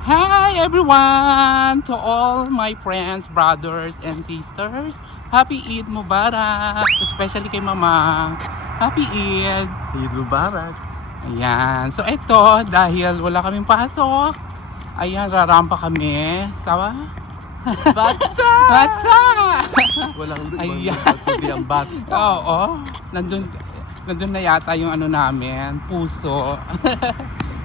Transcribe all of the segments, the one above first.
Hi everyone! To all my friends, brothers, and sisters, Happy Eid Mubarak! Especially kay Mama. Happy Eid! Eid Mubarak. Ayan. So ito, dahil wala kaming pasok, ayan, rarampa kami sa Batsa! Bata! Walang Ayan. kundi ang bat. Oo. Nandun na yata yung ano namin, puso.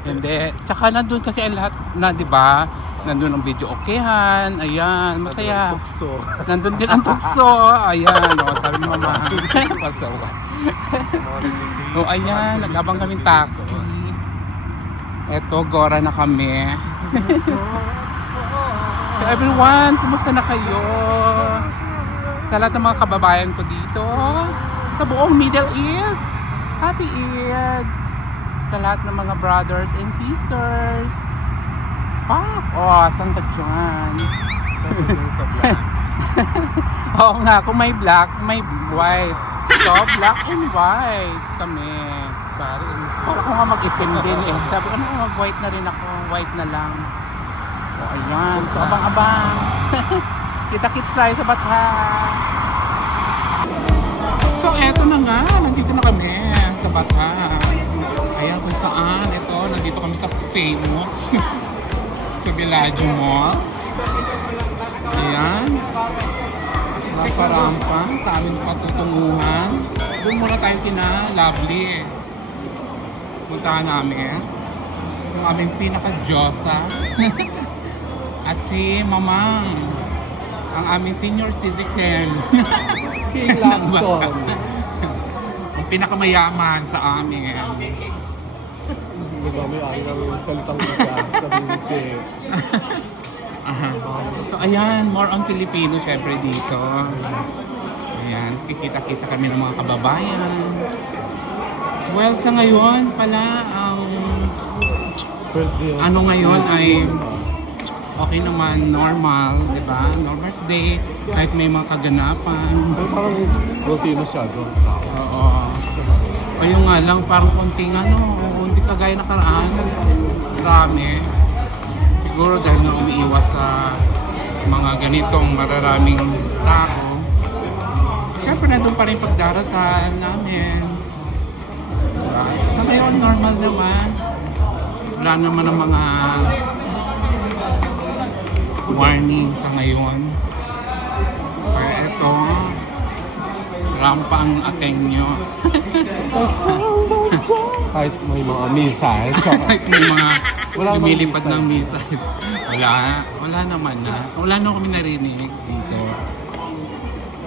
Hindi. Tsaka nandun kasi ang lahat na, di ba? Nandun ang video okehan. Ayan, masaya. Tukso. Nandun din ang tukso. Ayan, o, sabi ni Mama. Pasawa. O, ayan, nag-abang kaming taxi. Eto, Gora na kami. So everyone, kumusta na kayo? Sa lahat ng mga kababayan ko dito, sa buong Middle East, Happy Eid! Sa lahat ng mga brothers and sisters. Saan ka dyan? Sabi ko sa black. Oo nga, kung may black, may white. So, black and white kami. Pare, Ako nga mag-itim din eh. Sabi ko, mag-white na rin ako. White na lang. O, ayan. So, abang-abang. Kita-kits tayo sa Batha. So, eto na nga. Nandito na kami sa Batha. Ayan kung saan. Ito, nandito kami sa famous. Sa Bellagio Mall. Ayan. Rampa-rampa sa aming patutunguhan. Doon muna tayo kina Lovely. Puntahan namin yung aming pinaka-Diyosa. At si Mamang, ang aming senior citizen. King Lacson. Ang pinakamayaman sa amin. Madami ay ng salitang ika sa bibig. So ayan, more on Filipino syempre dito. Ayan, kikita-kita kami ng mga kababayan. Well, sa ngayon pala, ang First day. ano ngayon ay okay naman, normal, di ba? Normal day, kahit may mga kaganapan. Pero parang routine masyado. Oo. Ayun nga lang, parang konting konting kagaya nakaraan. Marami. Siguro dahil nga umiiwas sa mga ganitong mararaming tao. Siyempre, nandun pa rin pagdarasal namin. Diba? Sa ngayon, normal naman. Wala naman ang mga warning sa ngayon. Kaya ito, rampa ang ateng nyo. Kahit may mga missile. Kahit may mga Wala namang lumilipad missile. ng missiles. Wala naman na. Wala na kami narinig dito.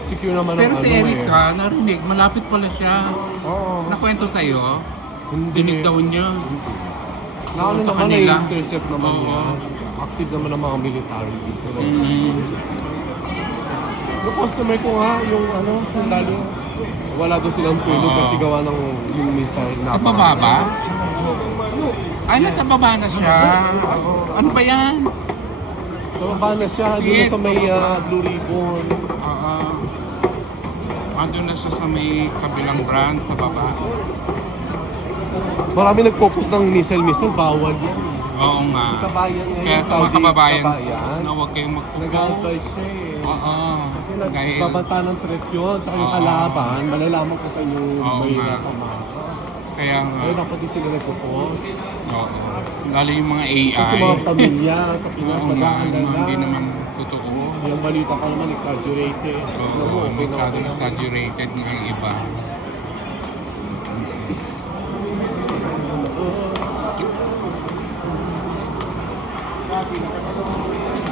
Secure naman Pero ang si ano Erica, narinig, malapit pala siya. Oo. Nakwento sa'yo, Hindi. dinig daw niya. Naano sa naman kanila. na-intercept naman Oo. yan. Active naman ang mga military dito. Yung customer ko nga, yung sundalo, wala daw silang tulog Oo. kasi gawa ng yung missile na. Sa baba ba? Ay, nasa baba na siya. Ano ba yan? Nababa na siya, doon na sa may Blue Ribbon. Ando na siya sa may kabilang brand sa baba. Marami nag-focus ng missile, bawal yan. Oo nga. Sa kabayan ngayon, Kaya sa mga kababayan, kabayan, na huwag kayong mag-focus. nag-aantay siya eh. Oo. Kasi Dahil, nagbabanta ng threat yun, tsaka yung Oo. kalaban, malalaman ko sa inyo Oo may nga. nakama. kaya nga, Ayun, dapat din sila nagpo-post. oo. Lalo yung mga AI. Kasi mga pamilya sa Pinas, Oo nga, mag-aalala. hindi naman totoo. Yung balita pa naman, exaggerated. Alam mo, Oo, okay na masyadong okay na. exaggerated nga yung iba.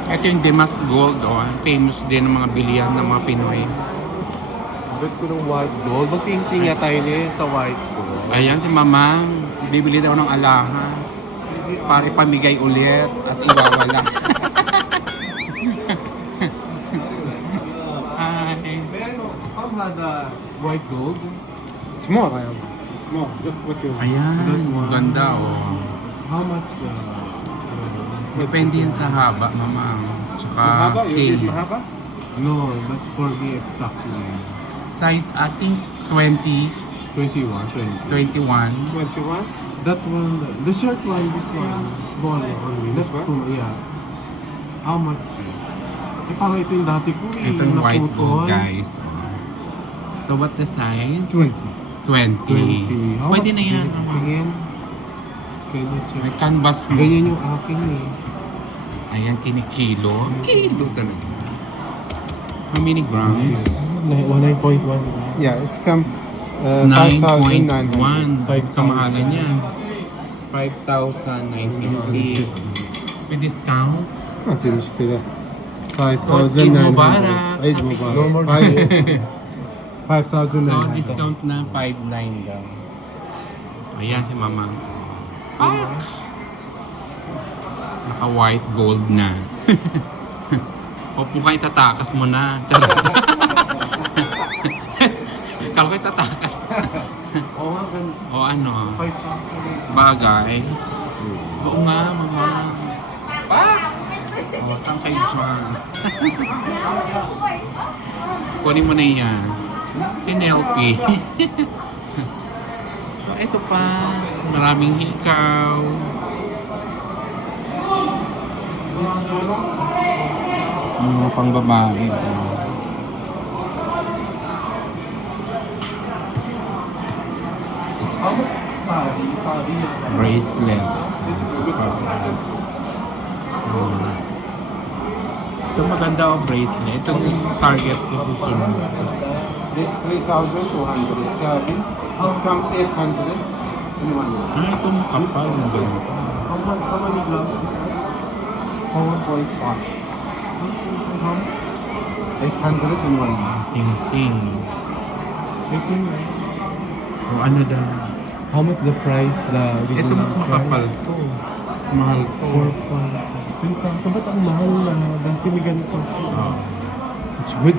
Ito yung Dimas Gold, famous din ng mga bilihan ng mga Pinoy. Bet ko ng white gold. Magtingting nga tayo niya sa white gold. Ayan si Mamang, bibili daw ng alahas para ipamigay ulit at iwawala. Ay. How had white gold? It's more than more. Look what you. Ayan, ganda How much the... Depende yan sa haba, Mamang. Tsaka Mahaba? You did king. mahaba? No, but for me exactly. Size, I think 20, 21, 20. 21. 21. That one, the short one, this one, small only. This Not one? too, yeah. How much is? Eh, parang ito yung dati ko eh. Ito yung white naputol. gold, guys. So, what the size? 20. 20. How Pwede much na yan. din? Tingin. Kaya check. May canvas mo. Ganyan yung akin eh. Ayan, kinikilo. Kilo talaga. How many grams? 1.1. Yeah, it's come 5,900. 9.1. Kamahalan yan. 5,950. With discount? ما في مشكلة. Tapos, Eid Mubarak. 5,900. Eid Happy Mubarak. Eid. So, 5,900. discount na 5,900 daw. Ayan si Mama. Ah! Naka-white gold na. Opo ka, itatakas mo na. Charot. Kala ko itatakas. Oo nga, ganun. O ano, 5,000. bagay. Oo nga, Mama. Pak! O, saan kayo dyan? Kunin mo na yan. Si Nelpy. So, ito pa. Maraming hikaw. Mga pang babae. How much padi? Bracelet. Ito maganda o bracelet. Ito yung target ko susunod. This 3,200. Tabi. It's come 800 in one year. Ah, ito makapal. Ang ganda. How many grams is that? 4.5. How much? 800 in one year. Sing-sing. Ito yun. O ano daw. How much the price? The Ito mas makapal to. Mas mahal to. 3,000. Ba't ang mahal na? Dati may ganito. Oh. It's good.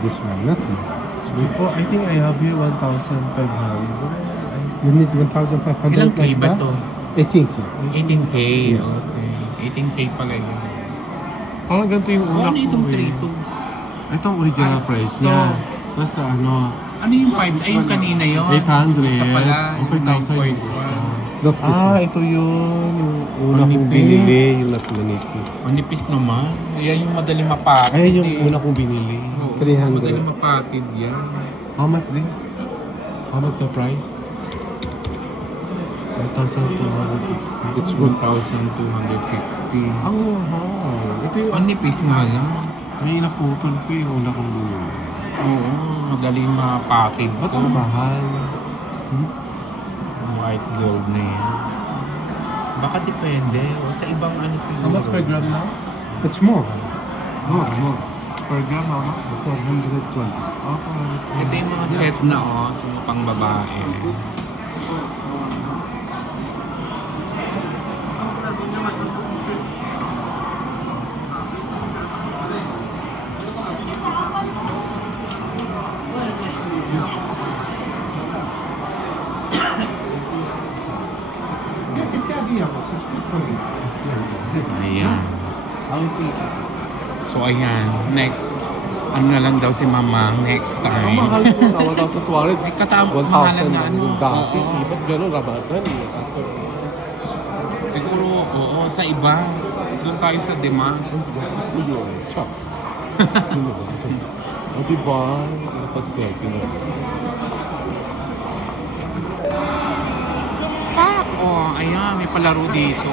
This one, nothing. It's good. Oh, I think I have here 1,500. You need 1,500 Ilang K like ba that? to? 18K. 18K. Okay. 18K pala yun. Parang ganito yung Oh, una ano itong ko eh. 3 Ito ang original Ay, price ito. niya. Basta ano, Ano yung 5? Ay, yung kanina yun. 800. Isa pala. O, 5,000 yung isa. Look this Ah, one. ito yun. Yung una Manipis. kong binili. Yung manipis. Manipis naman. Yan yung madali mapatid. Ayan yung eh. una kong binili. Oo, 300. Madali mapatid yan. How much this? How much the price? 1,260. It's good. 1,260. Ang mahal. Ito yung Manipis nga lang. ay naputol ko yung una kong binili. Oo, madaling mapatid Ba't to. ang mahal? White gold na yan. Baka depende. O sa ibang ano siguro. How much per gram now? It's more. More. Per gram, how much? 420. Oh, Ito yung mga set na sa pang babae. Ayan. So ayan, next. Ano na lang daw si Mama next Ang time. mahal ko na 1,200. Ay, mahalan na ano. Dati, Oo. ba't gano'n rabatan? Siguro, oo, sa iba. Doon tayo sa Demas. Mas ko yun. Chop. O diba? Napag-selfie na. Oh, ayan, may palaro dito.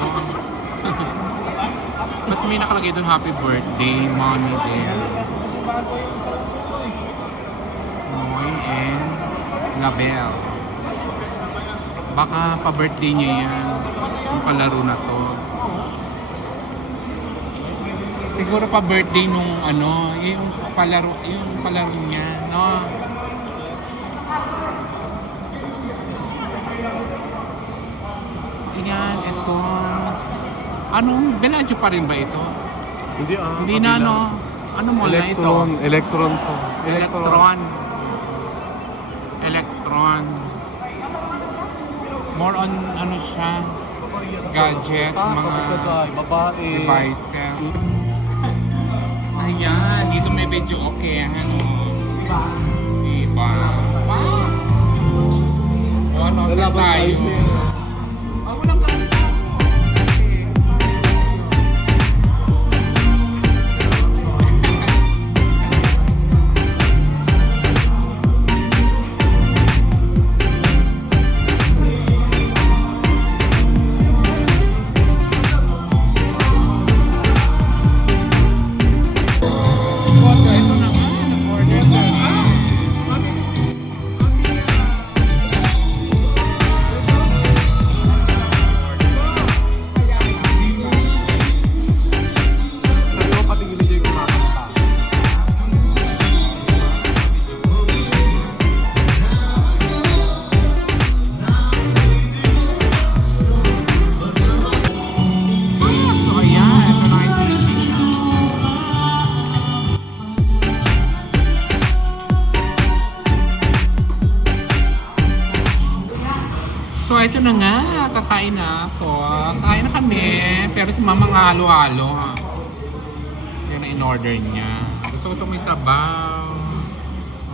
Ba't may nakalagay doon happy birthday, mommy there. Moy and Label. Baka pa-birthday niya yan. Yung palaro na to. Siguro pa-birthday nung ano, yung palaro niya, no? Ayan, ito. Anong, Bellagio pa rin ba ito? Hindi Hindi na, no? Ano mo na ito? Electron to. Electron. More on, ano siya, gadget, mga babae. devices. Ayan, dito may video okay, ano? Diba? Wow! O ano, saan tayo? Pero si mama nga halo-halo ha. Yan ang in-order niya. Gusto ko itong may sabaw.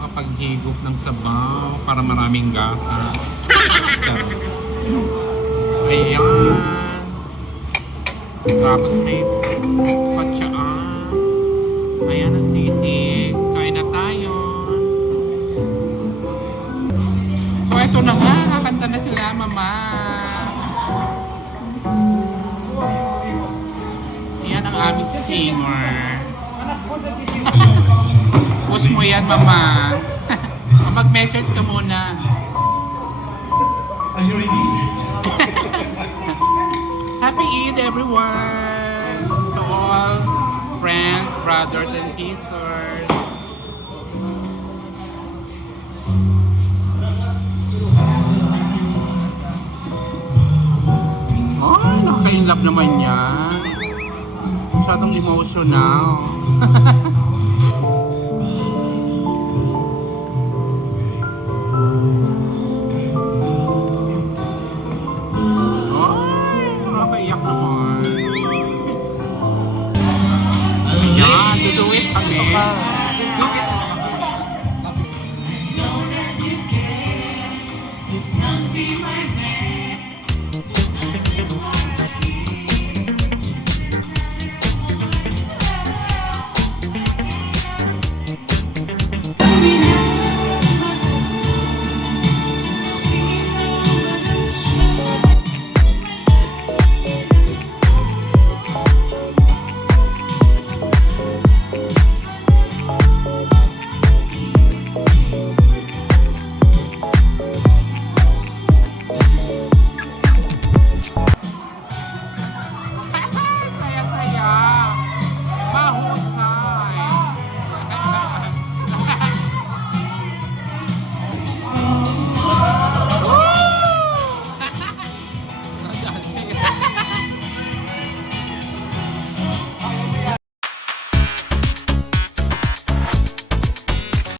Makapaghigop ng sabaw para maraming gatas. Charot. Ayan. Tapos may patsaan. Ayan ang sisig. Kain na tayo. So ito na nga. Kakanta na sila, mama. Yan ang aming singer. Post mo yan, mama. Mag-message ka muna. Are you ready? Happy Eid, everyone! To all friends, brothers, and sisters. Oh, nakaka-inlove naman yan. Masyadong emotional. Ay, nakakaiyak naman. Yan, tutuwid kami.